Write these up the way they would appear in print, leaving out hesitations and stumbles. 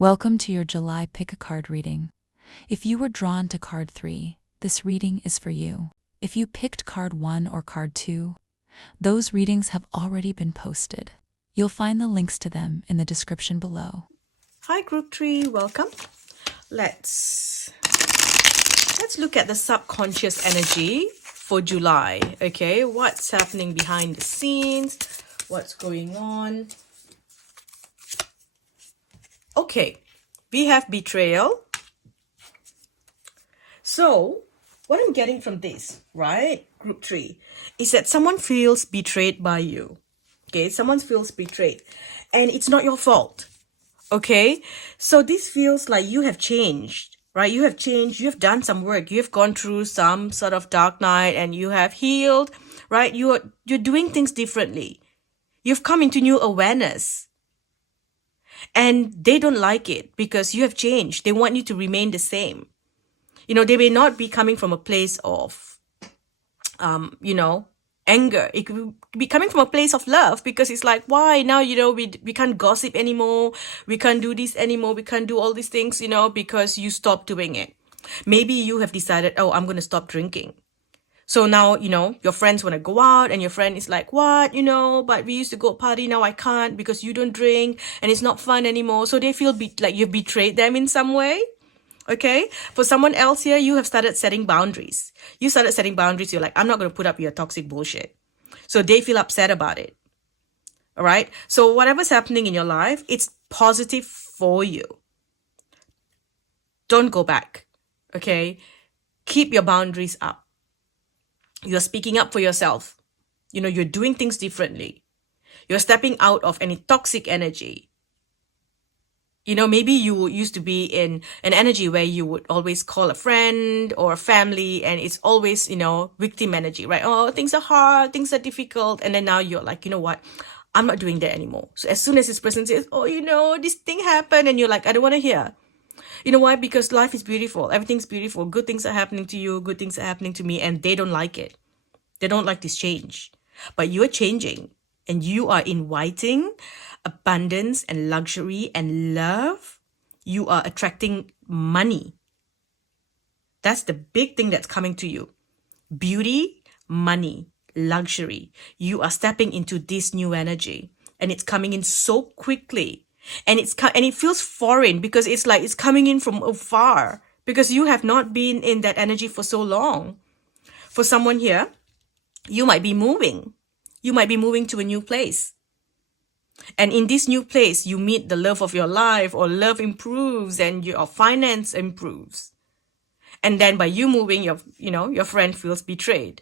Welcome to your July Pick a Card reading. If you were drawn to card 3, this reading is for you. If you picked card 1 or card 2, those readings have already been posted. You'll find the links to them in the description below. Hi Group 3, welcome. Let's look at the subconscious energy for July. Okay, what's happening behind the scenes? What's going on? Okay, we have betrayal. So, what I'm getting from this, right, Group 3, is that someone feels betrayed by you. Okay, someone feels betrayed. And it's not your fault. Okay, so this feels like you have changed, right? You have changed, you have done some work, you have gone through some sort of dark night and you have healed, right? You're doing things differently. You've come into new awareness. And they don't like it because you have changed. They want you to remain the same. You know, they may not be coming from a place of, anger. It could be coming from a place of love because it's like, why now, we can't gossip anymore. We can't do this anymore. We can't do all these things, because you stopped doing it. Maybe you have decided, oh, I'm going to stop drinking. So now, your friends want to go out and your friend is like, what, but we used to go party. Now I can't because you don't drink and it's not fun anymore. So they feel like you've betrayed them in some way. Okay. For someone else here, you have started setting boundaries. You started setting boundaries. You're like, I'm not going to put up with your toxic bullshit. So they feel upset about it. All right. So whatever's happening in your life, it's positive for you. Don't go back. Okay. Keep your boundaries up. You're speaking up for yourself. You're doing things differently. You're stepping out of any toxic energy. Maybe you used to be in an energy where you would always call a friend or a family and it's always, victim energy, right? Oh, things are hard, things are difficult. And then now you're like, you know what? I'm not doing that anymore. So as soon as this person says, oh, this thing happened and you're like, I don't want to hear. You know why? Because life is beautiful. Everything's beautiful. Good things are happening to you. Good things are happening to me. And they don't like it. They don't like this change. But you're changing. And you are inviting abundance and luxury and love. You are attracting money. That's the big thing that's coming to you. Beauty, money, luxury. You are stepping into this new energy. And it's coming in so quickly. And it feels foreign because it's like it's coming in from afar because you have not been in that energy for so long. For someone here, you might be moving. You might be moving to a new place. And in this new place, you meet the love of your life or love improves and your finance improves. And then by you moving, your friend feels betrayed.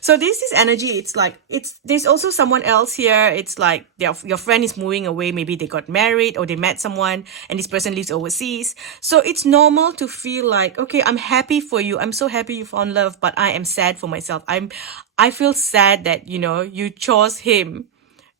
So this is energy. It's like, there's also someone else here. It's like your friend is moving away. Maybe they got married or they met someone and this person lives overseas. So it's normal to feel like, okay, I'm happy for you. I'm so happy you found love, but I am sad for myself. I feel sad that, you chose him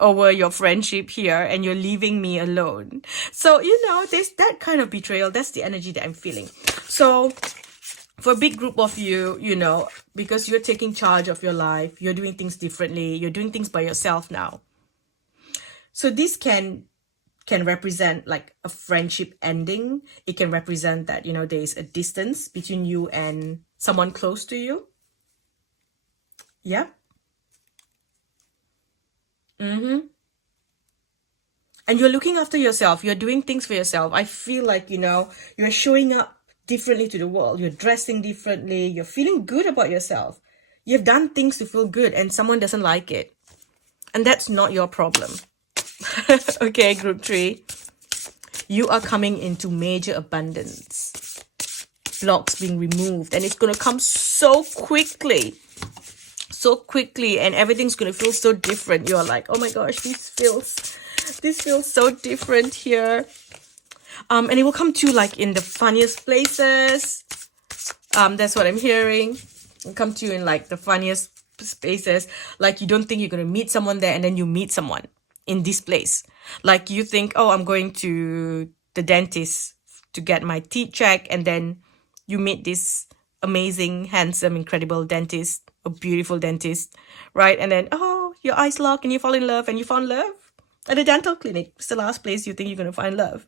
over your friendship here and you're leaving me alone. So, there's that kind of betrayal. That's the energy that I'm feeling. So for a big group of you, because you're taking charge of your life, you're doing things differently, you're doing things by yourself now. So this can represent like a friendship ending. It can represent that, there is a distance between you and someone close to you. Yeah. And you're looking after yourself. You're doing things for yourself. I feel like, you're showing up differently to the world. You're dressing differently. You're feeling good about yourself. You've done things to feel good and someone doesn't like it. And that's not your problem. Okay, Group 3. You are coming into major abundance. Blocks being removed. And it's going to come so quickly. So quickly. And everything's going to feel so different. You're like, oh my gosh, this feels so different here. And it will come to like in the funniest places. That's what I'm hearing. It'll come to you in like the funniest spaces. Like you don't think you're going to meet someone there and then you meet someone in this place. Like you think, oh, I'm going to the dentist to get my teeth checked. And then you meet this amazing, handsome, incredible dentist, a beautiful dentist, right? And then, oh, your eyes lock and you fall in love and you found love. At a dental clinic, it's the last place you think you're going to find love.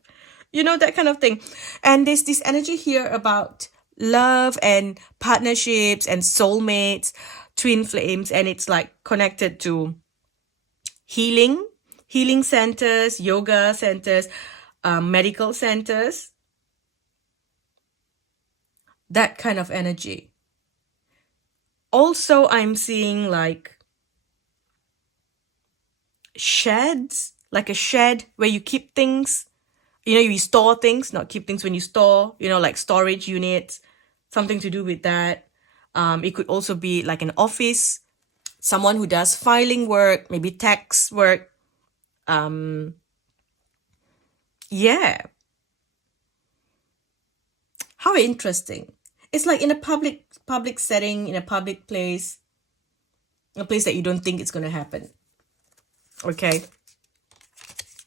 You know, that kind of thing. And there's this energy here about love and partnerships and soulmates, twin flames, and it's like connected to healing centers, yoga centers, medical centers, that kind of energy. Also, I'm seeing like sheds, like a shed where you keep things. You know, you store things, not keep things when you store, you know, like storage units, something to do with that. It could also be like an office, someone who does filing work, maybe tax work. Yeah. How interesting. It's like in a public setting, in a public place, a place that you don't think it's going to happen. Okay.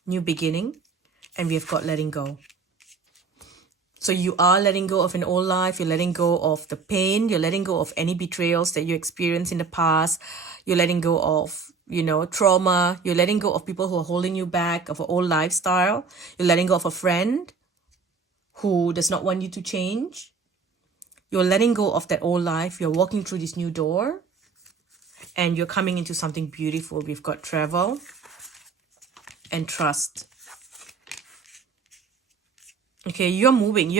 New beginning. And we have got letting go. So you are letting go of an old life. You're letting go of the pain. You're letting go of any betrayals that you experienced in the past. You're letting go of, you know, trauma. You're letting go of people who are holding you back, of an old lifestyle. You're letting go of a friend who does not want you to change. You're letting go of that old life. You're walking through this new door. And you're coming into something beautiful. We've got travel and trust. Okay, you're moving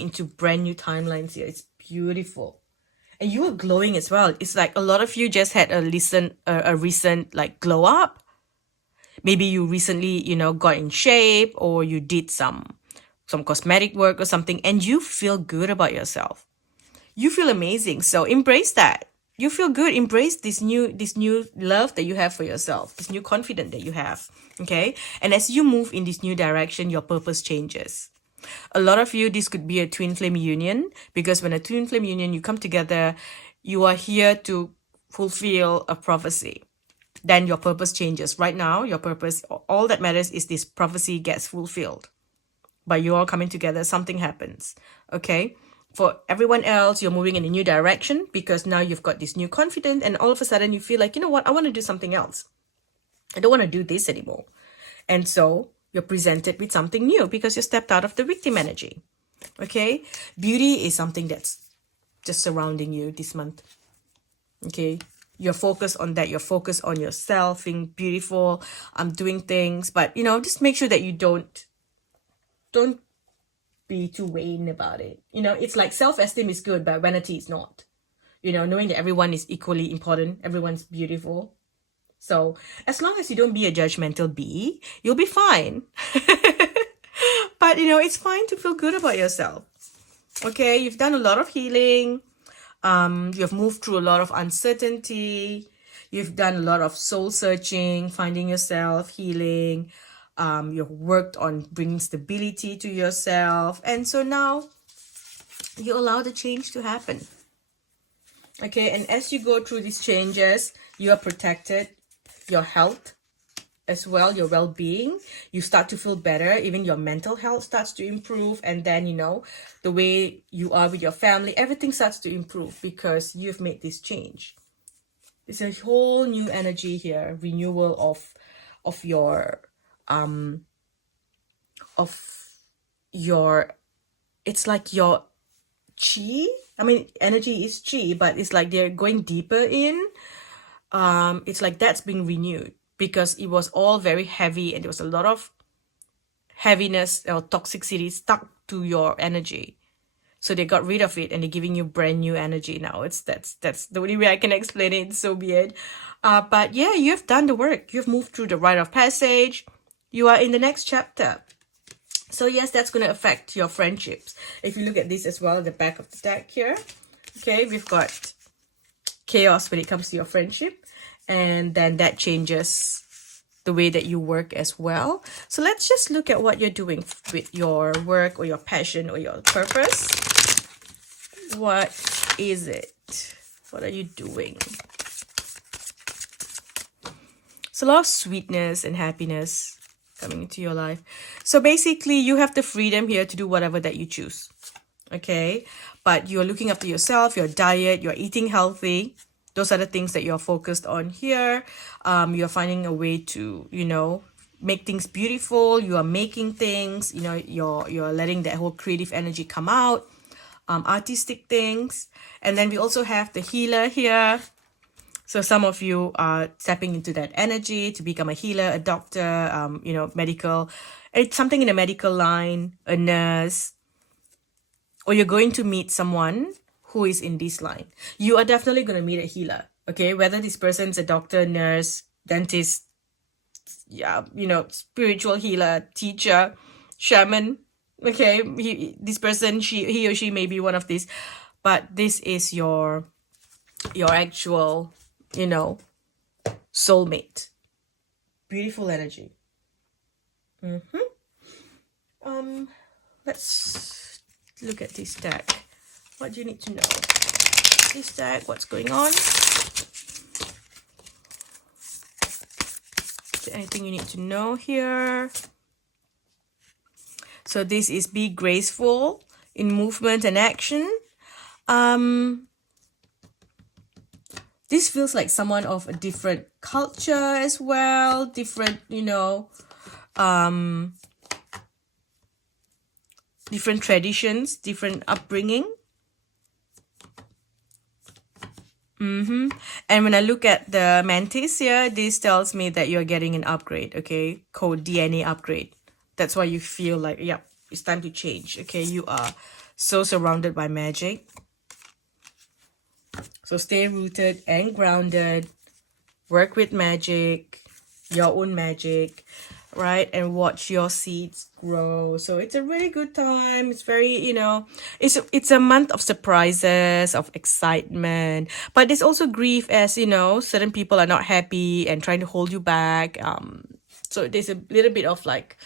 into brand new timelines here. It's beautiful. And you are glowing as well. It's like a lot of you just had a recent like glow up. Maybe you recently, you know, got in shape, or you did some cosmetic work or something, and you feel good about yourself. You feel amazing. So embrace that. You feel good. Embrace this new love that you have for yourself, this new confidence that you have. Okay? And as you move in this new direction, your purpose changes. A lot of you, this could be a twin flame union, because when a twin flame union, you come together, you are here to fulfill a prophecy. Then your purpose changes. Right now, your purpose, all that matters is this prophecy gets fulfilled. By you all coming together, something happens. Okay? For everyone else, you're moving in a new direction because now you've got this new confidence, and all of a sudden you feel like, you know what, I want to do something else. I don't want to do this anymore. And so you're presented with something new because you stepped out of the victim energy. Okay? Beauty is something that's just surrounding you this month. Okay? You're focused on that. You're focused on yourself, being beautiful, doing things. But, you know, just make sure that you don't be too vain about it. You know, it's like self-esteem is good, but vanity is not. You know, knowing that everyone is equally important, everyone's beautiful. So as long as you don't be a judgmental bee, you'll be fine. But, you know, it's fine to feel good about yourself. Okay, you've done a lot of healing. You've moved through a lot of uncertainty. You've done a lot of soul searching, finding yourself, healing. You've worked on bringing stability to yourself. And so now you allow the change to happen. Okay, and as you go through these changes, you are protected. Your health as well, your well-being, you start to feel better. Even your mental health starts to improve. And then, you know, the way you are with your family, everything starts to improve because you've made this change. It's a whole new energy here, renewal of your it's like your chi. I mean, energy is chi, but it's like they're going deeper in. It's like that's being renewed because it was all very heavy and there was a lot of heaviness or toxicity stuck to your energy. So they got rid of it and they're giving you brand new energy now. That's the only way I can explain it. It's so weird. But yeah, you've done the work. You've moved through the rite of passage. You are in the next chapter. So yes, that's going to affect your friendships. If you look at this as well at the back of the deck here. Okay, we've got chaos when it comes to your friendship. And then that changes the way that you work as well. So let's just look at what you're doing with your work or your passion or your purpose. What is it? What are you doing? It's a lot of sweetness and happiness coming into your life. So basically, you have the freedom here to do whatever that you choose. Okay? But you're looking after yourself, your diet, you're eating healthy. Those are the things that you're focused on here. You're finding a way to, you know, make things beautiful. You are making things, you know, you're letting that whole creative energy come out, artistic things. And then we also have the healer here. So some of you are tapping into that energy to become a healer, a doctor, you know, medical. It's something in a medical line, a nurse, or you're going to meet someone who is in this line. You are definitely going to meet a healer, okay? Whether this person's a doctor, nurse, dentist, yeah, you know, spiritual healer, teacher, shaman, okay? This person, he or she may be one of these, but this is your actual, you know, soulmate. Beautiful energy. Let's look at this deck. What do you need to know? This deck, what's going on? Is there anything you need to know here? So this is be graceful in movement and action. This feels like someone of a different culture as well, different, you know, different traditions, different upbringing. And when I look at the mantis here, this tells me that you're getting an upgrade, okay? Code DNA upgrade. That's why you feel like, yeah, it's time to change, okay? You are so surrounded by magic. So stay rooted and grounded. Work with magic, your own magic, right? And watch your seeds grow. So it's a really good time. It's very, you know, it's a month of surprises, of excitement, but there's also grief, as you know, certain people are not happy and trying to hold you back. So there's a little bit of like,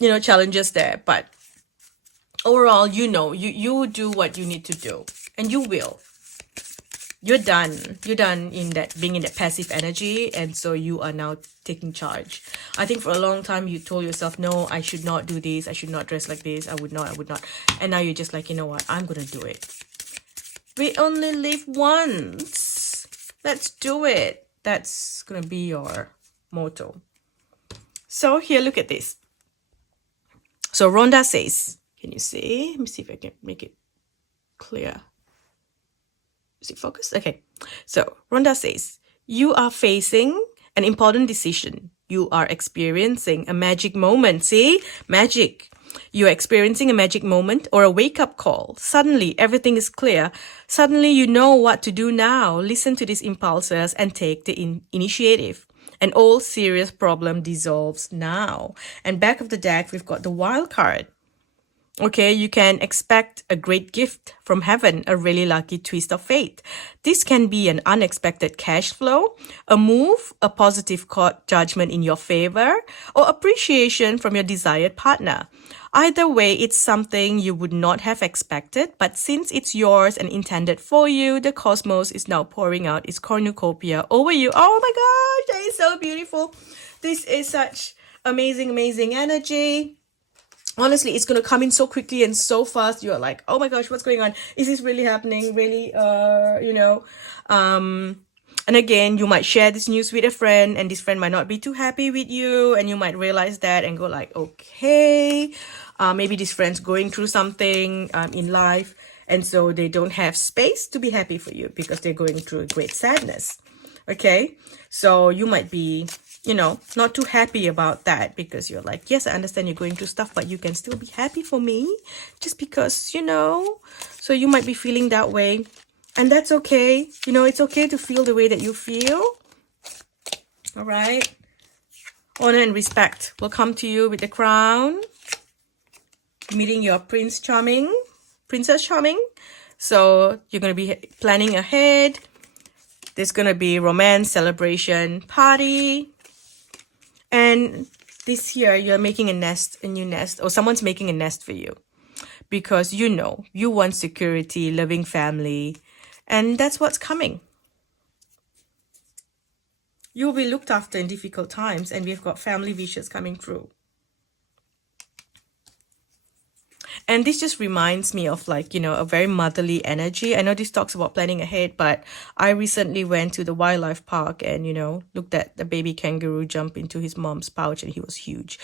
you know, challenges there, but overall, you know, you do what you need to do, and you will. You're done in that, being in that passive energy, and so you are now taking charge. I think for a long time you told yourself, no, I should not do this, I should not dress like this, I would not, and now you're just like, you know what, I'm gonna do it. We only live once, let's do it. That's gonna be your motto. So here, look at this. So Rhonda says, can you see? Let me see if I can make it clear. Is it focused? Okay. So Rhonda says, you are facing an important decision. You are experiencing a magic moment. See? Magic. You are experiencing a magic moment or a wake-up call. Suddenly, everything is clear. Suddenly, you know what to do now. Listen to these impulses and take the initiative. An all serious problem dissolves now. And back of the deck, we've got the wild card. Okay, you can expect a great gift from heaven, a really lucky twist of fate. This can be an unexpected cash flow, a move, a positive court judgment in your favor, or appreciation from your desired partner. Either way, it's something you would not have expected, but since it's yours and intended for you, the cosmos is now pouring out its cornucopia over you. Oh my gosh, that is so beautiful. This is such amazing energy. Honestly, it's going to come in so quickly and so fast. You're like, oh my gosh, what's going on? Is this really happening? Really, you know? And again, you might share this news with a friend, and this friend might not be too happy with you, and you might realize that and go like, okay, maybe this friend's going through something in life, and so they don't have space to be happy for you because they're going through a great sadness. Okay, so you might be, you know, not too happy about that because you're like, yes, I understand you're going through stuff, but you can still be happy for me just because, you know. So you might be feeling that way, and that's okay. You know, it's okay to feel the way that you feel. All right. Honor and respect will come to you with the crown. Meeting your Princess Charming. So you're going to be planning ahead. There's going to be romance, celebration, party. And this year, you're making a new nest, or someone's making a nest for you. Because you know, you want security, loving family, and that's what's coming. You'll be looked after in difficult times, and we've got family wishes coming through. And this just reminds me of like, a very motherly energy. I know this talks about planning ahead, but I recently went to the wildlife park and, looked at the baby kangaroo jump into his mom's pouch, and he was huge.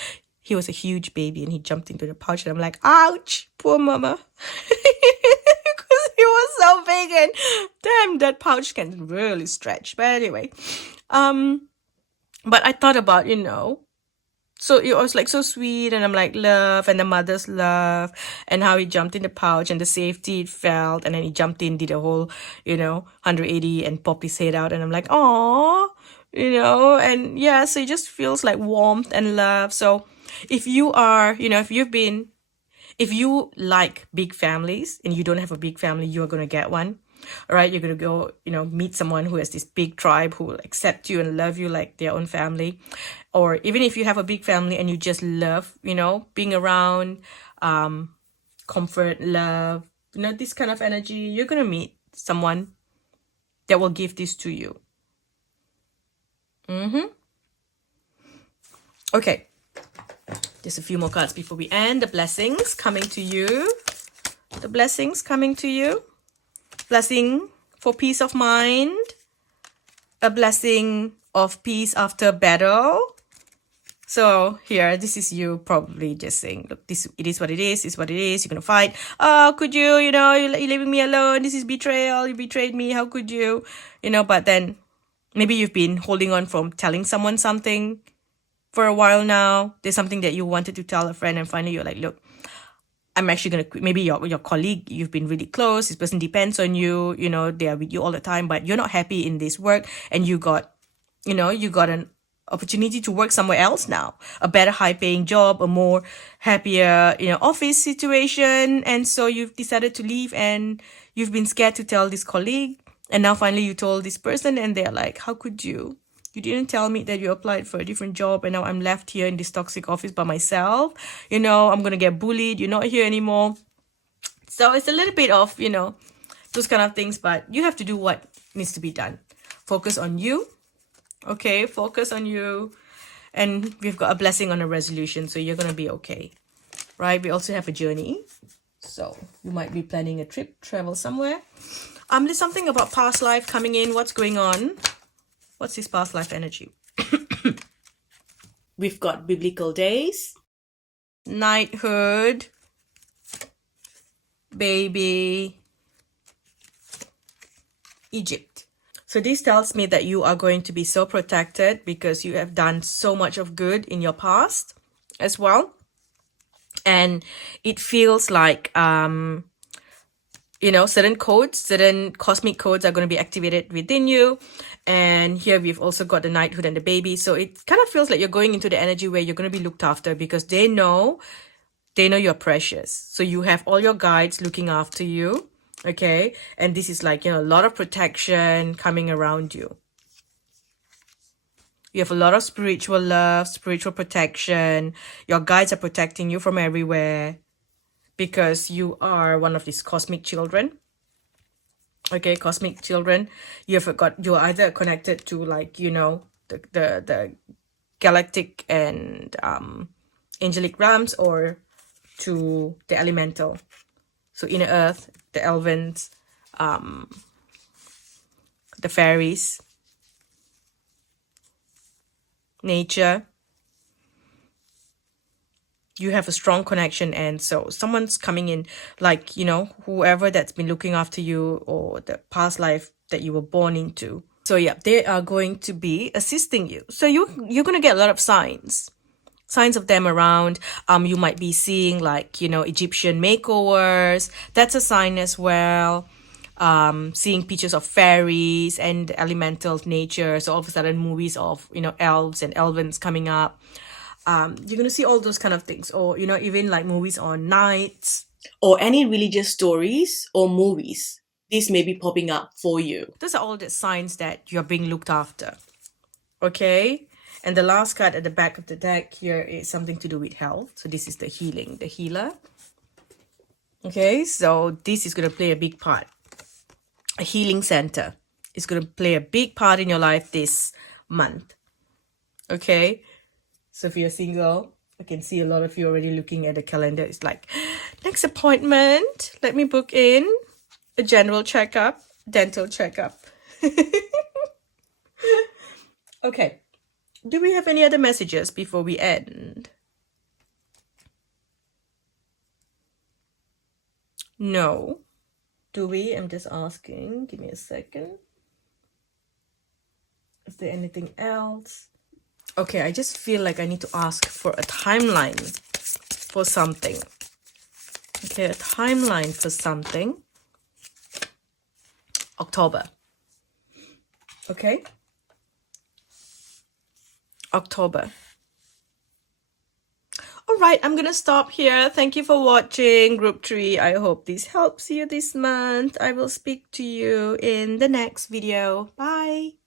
He was a huge baby and he jumped into the pouch, and I'm like, ouch, poor mama. Because he was so big, and damn, that pouch can really stretch. But anyway, but I thought about, so it was like so sweet, and I'm like, love, and the mother's love, and how he jumped in the pouch and the safety it felt, and then he jumped in, did a whole, 180 and popped his head out, and I'm like, oh, and yeah, so it just feels like warmth and love. So if you are, if you like big families and you don't have a big family, you are going to get one. All right, you're going to go, meet someone who has this big tribe who will accept you and love you like their own family. Or even if you have a big family and you just love, being around, comfort, love, this kind of energy, you're going to meet someone that will give this to you. Okay. Just a few more cards before we end. The blessings coming to you. The blessings coming to you. Blessing for peace of mind. A blessing of peace after battle. So here, this is you probably just saying, look, it is what it is. It's what it is. You're going to fight. Oh, could you, you're leaving me alone. This is betrayal. You betrayed me. How could you? But then maybe you've been holding on from telling someone something for a while now. There's something that you wanted to tell a friend, and finally you're like, look, I'm actually going to quit. Maybe your colleague, you've been really close. This person depends on you. They are with you all the time, but you're not happy in this work, and you got an opportunity to work somewhere else now, a better high paying job, a more happier, office situation. And so you've decided to leave, and you've been scared to tell this colleague. And now finally you told this person, and they're like, how could you? You didn't tell me that you applied for a different job, and now I'm left here in this toxic office by myself. I'm going to get bullied. You're not here anymore. So it's a little bit of, those kind of things, but you have to do what needs to be done. Focus on you. Okay, focus on you. And we've got a blessing on a resolution, so you're going to be okay. Right? We also have a journey. So you might be planning a trip, travel somewhere. There's something about past life coming in. What's going on? What's this past life energy? We've got biblical days, knighthood, baby, Egypt. So this tells me that you are going to be so protected because you have done so much of good in your past as well. And it feels like, certain codes, certain cosmic codes are going to be activated within you. And here we've also got the knighthood and the baby. So it kind of feels like you're going into the energy where you're going to be looked after because they know you're precious. So you have all your guides looking after you. Okay. And this is like, a lot of protection coming around you. You have a lot of spiritual love, spiritual protection. Your guides are protecting you from everywhere because you are one of these cosmic children. Okay, cosmic children. You're either connected to like, the galactic and angelic realms or to the elemental. So inner earth, the elvens, the fairies, nature. You have a strong connection, and so someone's coming in, like, whoever that's been looking after you or the past life that you were born into. So yeah, they are going to be assisting you. So you're going to get a lot of signs of them around. You might be seeing like, Egyptian makeovers. That's a sign as well. Seeing pictures of fairies and elemental nature. So all of a sudden movies of, elves and elvens coming up. You're going to see all those kind of things, or, even like movies on knights or any religious stories or movies. These may be popping up for you. Those are all the signs that you're being looked after. Okay. And the last card at the back of the deck here is something to do with health. So this is the healing, the healer. Okay. So this is going to play a big part. A healing center is going to play a big part in your life this month. Okay. So if you're single, I can see a lot of you already looking at the calendar. It's like, next appointment, let me book in a general checkup, dental checkup. Okay. Do we have any other messages before we end? No. Do we? I'm just asking. Give me a second. Is there anything else? Okay, I just feel like I need to ask for a timeline for something. Okay, a timeline for something. October. Okay? October. All right, I'm gonna stop here. Thank you for watching Group 3. I hope this helps you this month. I will speak to you in the next video. Bye.